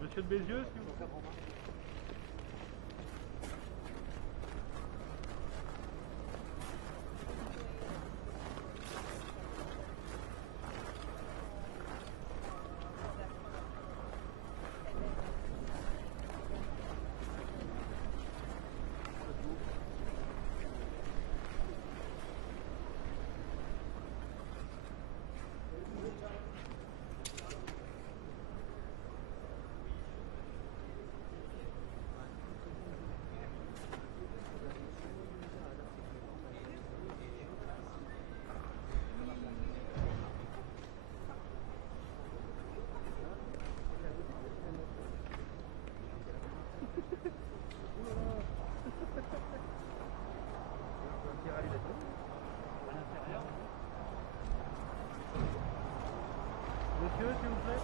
Monsieur de Bézieux, s'il vous plaît. Monsieur, s'il vous plaît.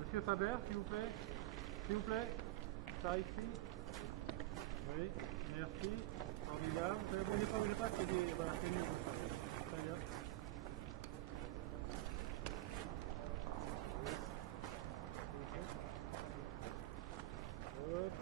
Monsieur Faber, s'il vous plaît. S'il vous plaît. Par ici. Oui, merci. Formidable. Ne bougez pas, c'est des... Voilà, c'est mieux. Très bien. Hop.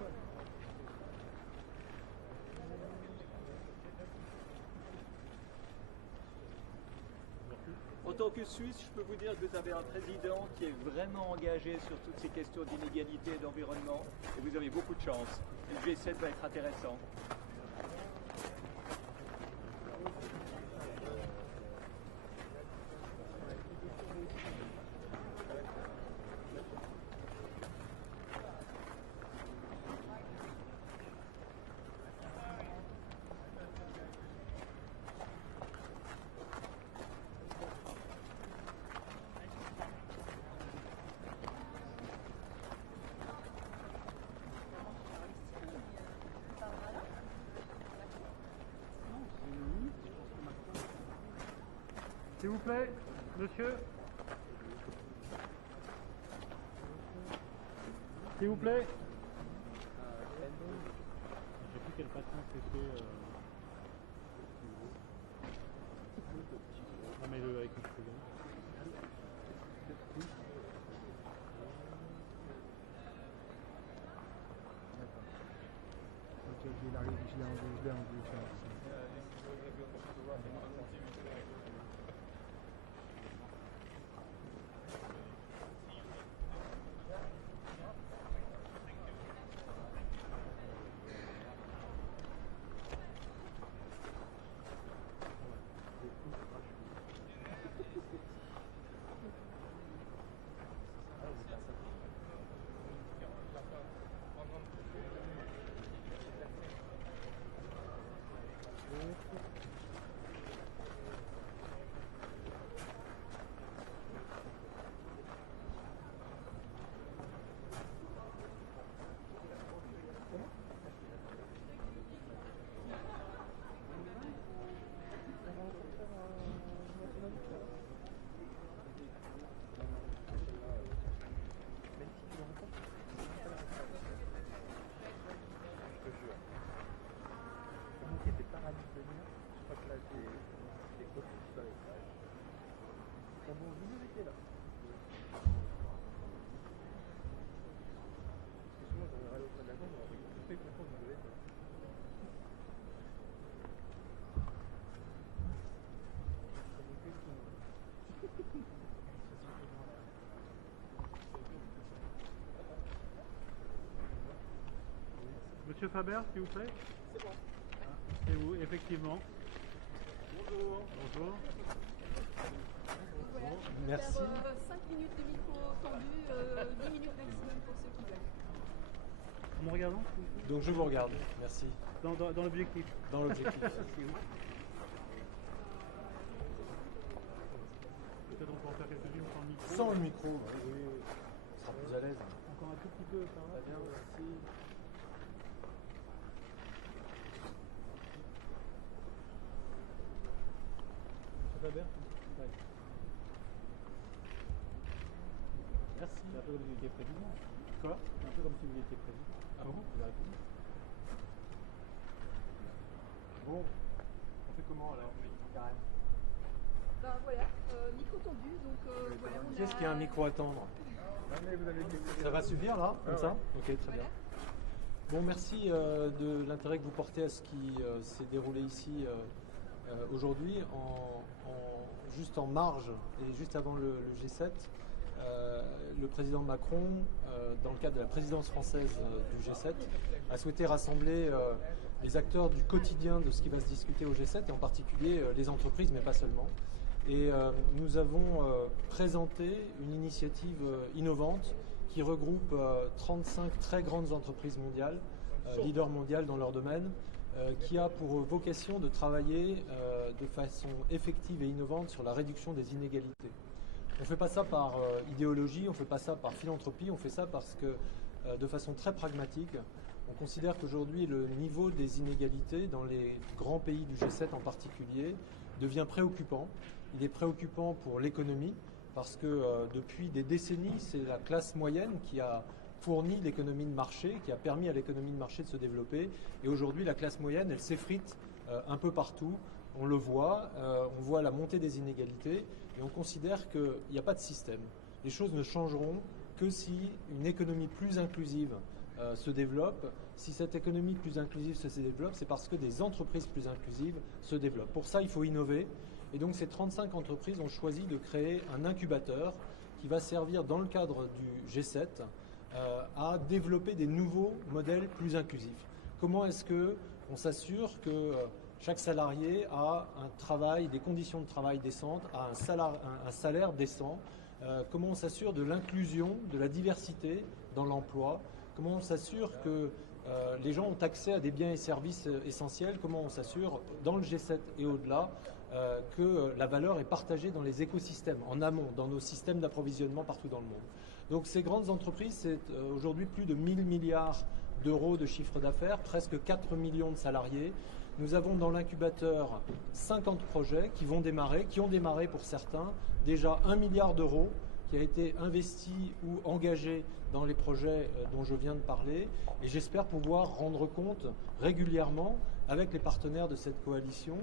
En tant que Suisse, je peux vous dire que vous avez un président qui est vraiment engagé sur toutes ces questions d'inégalité et d'environnement, et vous avez beaucoup de chance. Le G7 va être intéressant. S'il vous plaît, monsieur. S'il vous plaît. Je sais plus quel patron c'était. Non mais avec une seconde. Ok, je l'ai enlevé. Monsieur Faber, s'il vous plaît. C'est bon. C'est vous, effectivement. Bonjour. Bonjour. Voilà, Merci. 5 minutes de micro tendu, 10 minutes maximum pour ceux qui veulent. En me regardant s'il vous plaît. Donc je vous regarde, merci. Dans l'objectif. Dans l'objectif. Peut-être on peut en faire quelques-unes sans le micro. Sans le micro, oui, on sera plus à l'aise. Encore un tout petit peu, ça va. Très bien, merci. Ça va bien. Ouais. Merci. C'est un peu comme si vous étiez président. Quoi? C'est un peu comme si vous étiez président. Ah bon? de la République. Bon, on fait comment alors? Karen. Ben voilà, micro tendu, donc voilà. on Qui est-ce qui a un micro à tendre? Ça va suffire là? Comme ça? Ok, très bien. Bon, merci de l'intérêt que vous portez à ce qui s'est déroulé ici aujourd'hui. Juste en marge et juste avant le G7, le président Macron, dans le cadre de la présidence française du G7, a souhaité rassembler les acteurs du quotidien de ce qui va se discuter au G7, et en particulier les entreprises, mais pas seulement. Et nous avons présenté une initiative innovante qui regroupe 35 très grandes entreprises mondiales, leaders mondiales dans leur domaine, qui a pour vocation de travailler de façon effective et innovante sur la réduction des inégalités. On ne fait pas ça par idéologie, on ne fait pas ça par philanthropie, on fait ça parce que de façon très pragmatique, on considère qu'aujourd'hui le niveau des inégalités dans les grands pays du G7 en particulier devient préoccupant. Il est préoccupant pour l'économie parce que depuis des décennies, c'est la classe moyenne qui a fourni l'économie de marché, qui a permis à l'économie de marché de se développer. Et aujourd'hui, la classe moyenne, elle s'effrite un peu partout. On le voit, on voit la montée des inégalités et on considère qu'il n'y a pas de système. Les choses ne changeront que si une économie plus inclusive se développe. Si cette économie plus inclusive se développe, c'est parce que des entreprises plus inclusives se développent. Pour ça, il faut innover. Et donc ces 35 entreprises ont choisi de créer un incubateur qui va servir dans le cadre du G7 à développer des nouveaux modèles plus inclusifs. Comment est-ce qu'on s'assure que chaque salarié a un travail, des conditions de travail décentes, a un salaire décent? Comment on s'assure de l'inclusion, de la diversité dans l'emploi? Comment on s'assure que les gens ont accès à des biens et services essentiels? Comment on s'assure, dans le G7 et au-delà, que la valeur est partagée dans les écosystèmes, en amont, dans nos systèmes d'approvisionnement partout dans le monde? Donc ces grandes entreprises, c'est aujourd'hui plus de 1000 milliards d'euros de chiffre d'affaires, presque 4 millions de salariés. Nous avons dans l'incubateur 50 projets qui vont démarrer, qui ont démarré pour certains, déjà 1 milliard d'euros qui a été investi ou engagé dans les projets dont je viens de parler. Et j'espère pouvoir rendre compte régulièrement avec les partenaires de cette coalition,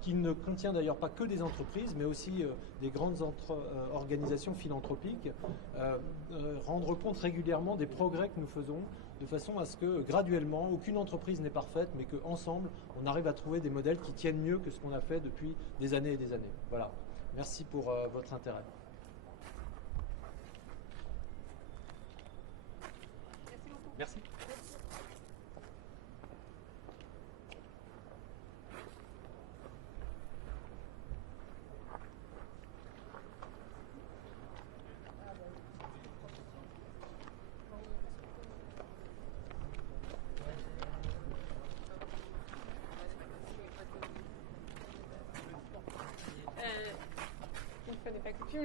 qui ne contient d'ailleurs pas que des entreprises, mais aussi des grandes organisations philanthropiques, rendre compte régulièrement des progrès que nous faisons, de façon à ce que graduellement, aucune entreprise n'est parfaite, mais qu'ensemble, on arrive à trouver des modèles qui tiennent mieux que ce qu'on a fait depuis des années et des années. Voilà. Merci pour votre intérêt. Merci beaucoup. Merci.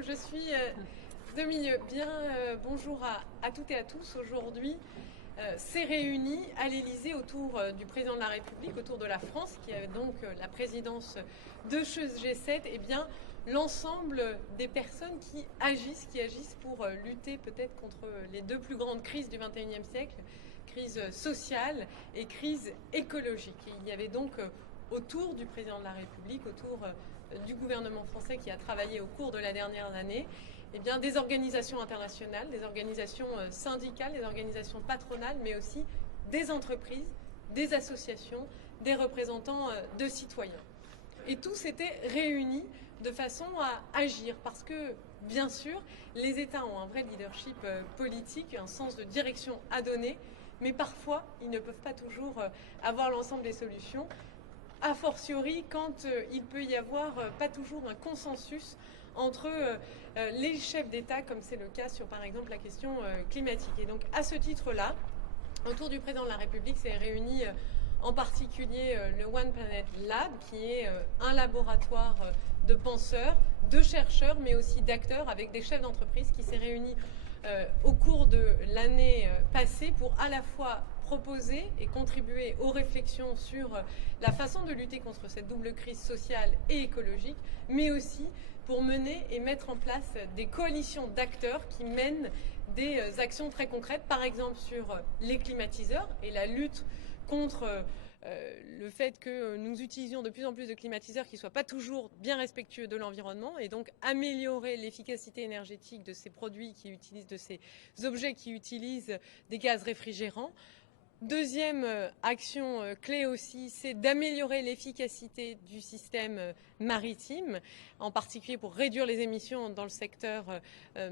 Je suis Demi. Bonjour à toutes et à tous. Aujourd'hui, s'est réuni à l'Élysée autour du président de la République, autour de la France, qui a donc la présidence de ce G7, et bien l'ensemble des personnes qui agissent pour lutter peut-être contre les deux plus grandes crises du XXIe siècle, crise sociale et crise écologique. Et il y avait donc autour du président de la République, autour du gouvernement français qui a travaillé au cours de la dernière année, eh bien, des organisations internationales, des organisations syndicales, des organisations patronales, mais aussi des entreprises, des associations, des représentants de citoyens. Et tous étaient réunis de façon à agir parce que, bien sûr, les États ont un vrai leadership politique, un sens de direction à donner, mais parfois, ils ne peuvent pas toujours avoir l'ensemble des solutions, a fortiori quand il peut y avoir pas toujours un consensus entre les chefs d'État, comme c'est le cas sur, par exemple, la question climatique. Et donc, à ce titre-là, Autour du président de la République s'est réuni en particulier le One Planet Lab, qui est un laboratoire de penseurs, de chercheurs, mais aussi d'acteurs, avec des chefs d'entreprise, qui s'est réuni au cours de l'année passée pour à la fois proposer et contribuer aux réflexions sur la façon de lutter contre cette double crise sociale et écologique, mais aussi pour mener et mettre en place des coalitions d'acteurs qui mènent des actions très concrètes, par exemple sur les climatiseurs et la lutte contre le fait que nous utilisions de plus en plus de climatiseurs qui ne soient pas toujours bien respectueux de l'environnement, et donc améliorer l'efficacité énergétique de ces produits qui utilisent, de ces objets qui utilisent des gaz réfrigérants. Deuxième action clé aussi, c'est d'améliorer l'efficacité du système maritime, en particulier pour réduire les émissions dans le secteur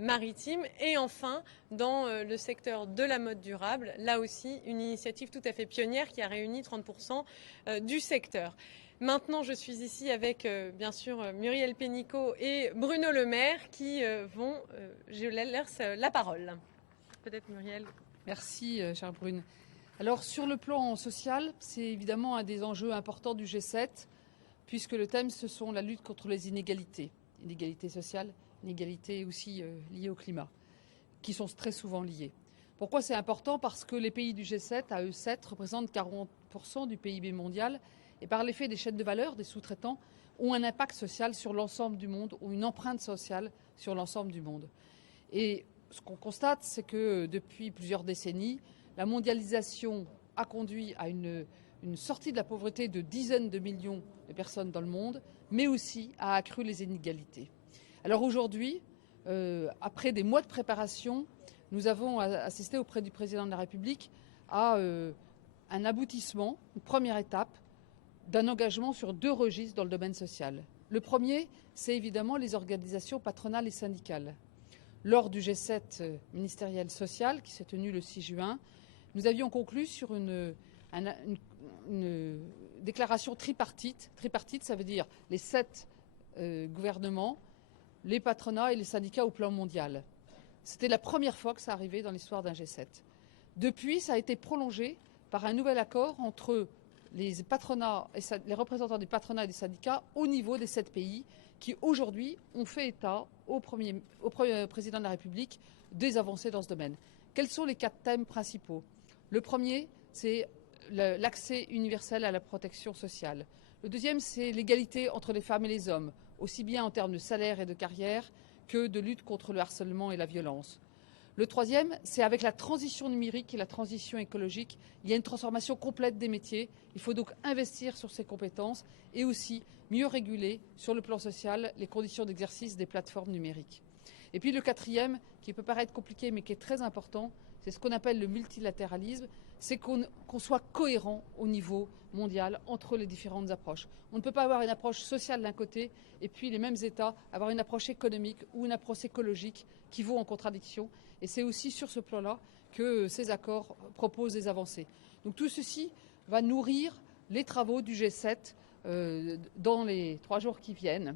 maritime. Et enfin, dans le secteur de la mode durable, là aussi, une initiative tout à fait pionnière qui a réuni 30% du secteur. Maintenant, je suis ici avec, bien sûr, Muriel Pénicaud et Bruno Le Maire qui vont, je leur laisse la parole. Peut-être Muriel. Merci, chère Brune. Alors, sur le plan social, c'est évidemment un des enjeux importants du G7, puisque le thème, ce sont la lutte contre les inégalités. Inégalités sociales, inégalités aussi liées au climat, qui sont très souvent liées. Pourquoi c'est important? Parce que les pays du G7, à eux 7, représentent 40% du PIB mondial, et par l'effet des chaînes de valeur, des sous-traitants, ont un impact social sur l'ensemble du monde, ou une empreinte sociale sur l'ensemble du monde. Et ce qu'on constate, c'est que depuis plusieurs décennies, la mondialisation a conduit à une sortie de la pauvreté de dizaines de millions de personnes dans le monde, mais aussi a accru les inégalités. Alors aujourd'hui, après des mois de préparation, nous avons assisté auprès du président de la République à un aboutissement, une première étape d'un engagement sur 2 registres dans le domaine social. Le premier, c'est évidemment les organisations patronales et syndicales. Lors du G7 ministériel social qui s'est tenu le 6 juin, nous avions conclu sur une déclaration tripartite. Tripartite, ça veut dire les 7 gouvernements, les patronats et les syndicats au plan mondial. C'était la première fois que ça arrivait dans l'histoire d'un G7. Depuis, ça a été prolongé par un nouvel accord entre les représentants des patronats et des syndicats au niveau des 7 pays qui, aujourd'hui, ont fait état au président de la République des avancées dans ce domaine. Quels sont les 4 thèmes principaux? Le premier, c'est l'accès universel à la protection sociale. Le deuxième, c'est l'égalité entre les femmes et les hommes, aussi bien en termes de salaire et de carrière que de lutte contre le harcèlement et la violence. Le troisième, c'est avec la transition numérique et la transition écologique, il y a une transformation complète des métiers. Il faut donc investir sur ces compétences et aussi mieux réguler sur le plan social les conditions d'exercice des plateformes numériques. Et puis le quatrième, qui peut paraître compliqué mais qui est très important, c'est ce qu'on appelle le multilatéralisme, c'est qu'on soit cohérent au niveau mondial entre les différentes approches. On ne peut pas avoir une approche sociale d'un côté et puis les mêmes États avoir une approche économique ou une approche écologique qui vont en contradiction. Et c'est aussi sur ce plan-là que ces accords proposent des avancées. Donc tout ceci va nourrir les travaux du G7 dans les 3 jours qui viennent.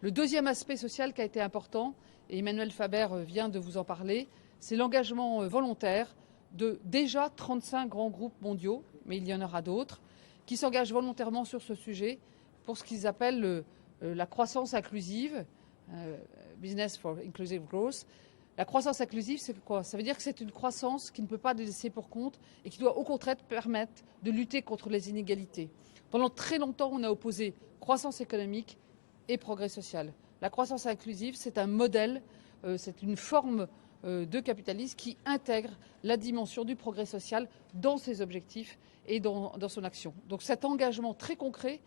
Le deuxième aspect social qui a été important, et Emmanuel Faber vient de vous en parler, c'est l'engagement volontaire de déjà 35 grands groupes mondiaux, mais il y en aura d'autres, qui s'engagent volontairement sur ce sujet pour ce qu'ils appellent la croissance inclusive, Business for Inclusive Growth. La croissance inclusive, c'est quoi? Ça veut dire que c'est une croissance qui ne peut pas laisser pour compte et qui doit au contraire permettre de lutter contre les inégalités. Pendant très longtemps, on a opposé croissance économique et progrès social. La croissance inclusive, c'est un modèle, c'est une forme de capitalisme qui intègre la dimension du progrès social dans ses objectifs et dans son action. Donc cet engagement très concret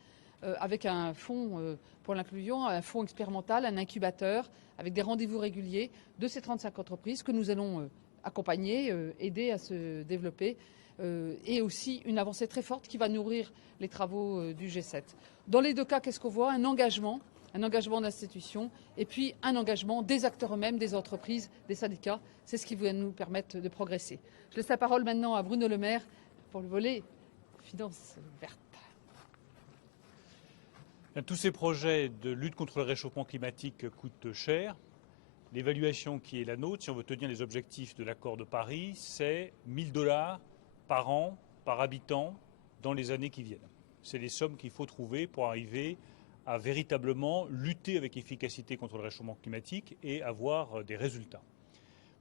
avec un fonds pour l'inclusion, un fonds expérimental, un incubateur, avec des rendez-vous réguliers de ces 35 entreprises que nous allons accompagner, aider à se développer, et aussi une avancée très forte qui va nourrir les travaux du G7. Dans les 2 cas, qu'est-ce qu'on voit? Un engagement d'institutions et puis un engagement des acteurs eux-mêmes, des entreprises, des syndicats. C'est ce qui va nous permettre de progresser. Je laisse la parole maintenant à Bruno Le Maire pour le volet finance verte. Tous ces projets de lutte contre le réchauffement climatique coûtent cher. L'évaluation qui est la nôtre, si on veut tenir les objectifs de l'accord de Paris, c'est $1000 par an, par habitant, dans les années qui viennent. C'est les sommes qu'il faut trouver pour arriver à véritablement lutter avec efficacité contre le réchauffement climatique et avoir des résultats.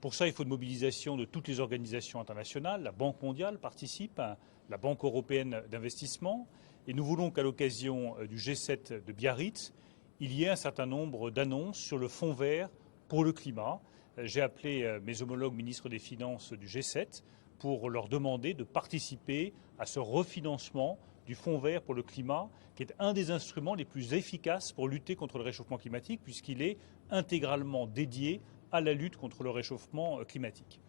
Pour ça, il faut une mobilisation de toutes les organisations internationales. La Banque mondiale participe, la Banque européenne d'investissement. Et nous voulons qu'à l'occasion du G7 de Biarritz, il y ait un certain nombre d'annonces sur le Fonds vert pour le climat. J'ai appelé mes homologues ministres des Finances du G7 pour leur demander de participer à ce refinancement du Fonds vert pour le climat, qui est un des instruments les plus efficaces pour lutter contre le réchauffement climatique, puisqu'il est intégralement dédié à la lutte contre le réchauffement climatique.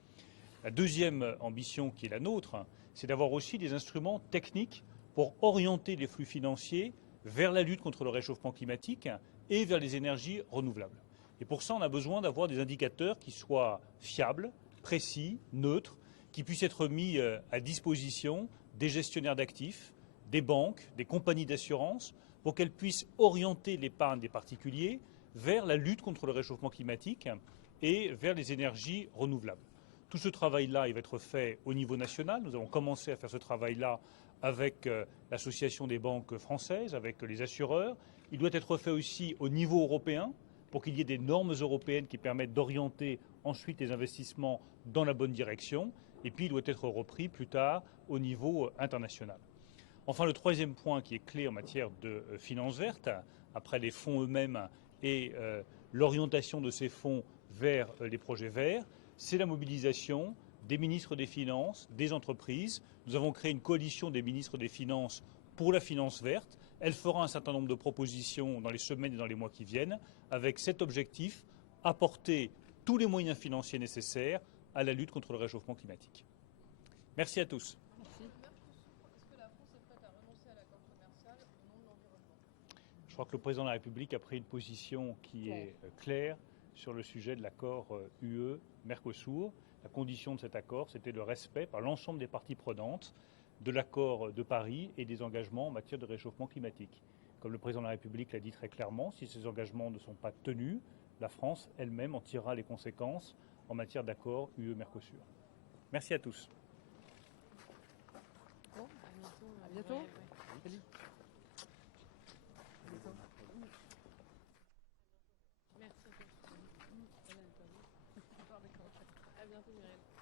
La deuxième ambition qui est la nôtre, c'est d'avoir aussi des instruments techniques pour orienter les flux financiers vers la lutte contre le réchauffement climatique et vers les énergies renouvelables. Et pour ça, on a besoin d'avoir des indicateurs qui soient fiables, précis, neutres, qui puissent être mis à disposition des gestionnaires d'actifs, des banques, des compagnies d'assurance, pour qu'elles puissent orienter l'épargne des particuliers vers la lutte contre le réchauffement climatique et vers les énergies renouvelables. Tout ce travail-là, il va être fait au niveau national. Nous avons commencé à faire ce travail-là avec l'Association des banques françaises, avec les assureurs. Il doit être fait aussi au niveau européen pour qu'il y ait des normes européennes qui permettent d'orienter ensuite les investissements dans la bonne direction. Et puis, il doit être repris plus tard au niveau international. Enfin, le troisième point qui est clé en matière de finances vertes, après les fonds eux-mêmes et l'orientation de ces fonds vers les projets verts, c'est la mobilisation des ministres des Finances, des entreprises. Nous avons créé une coalition des ministres des Finances pour la finance verte. Elle fera un certain nombre de propositions dans les semaines et dans les mois qui viennent, avec cet objectif, apporter tous les moyens financiers nécessaires à la lutte contre le réchauffement climatique. Merci à tous. Je crois que le président de la République a pris une position qui est claire sur le sujet de l'accord UE-Mercosur. La condition de cet accord, c'était le respect par l'ensemble des parties prenantes de l'accord de Paris et des engagements en matière de réchauffement climatique. Comme le président de la République l'a dit très clairement, si ces engagements ne sont pas tenus, la France elle-même en tirera les conséquences en matière d'accord UE-Mercosur. Merci à tous. Bon, à bientôt. Salut. Merci. À bientôt, Muriel.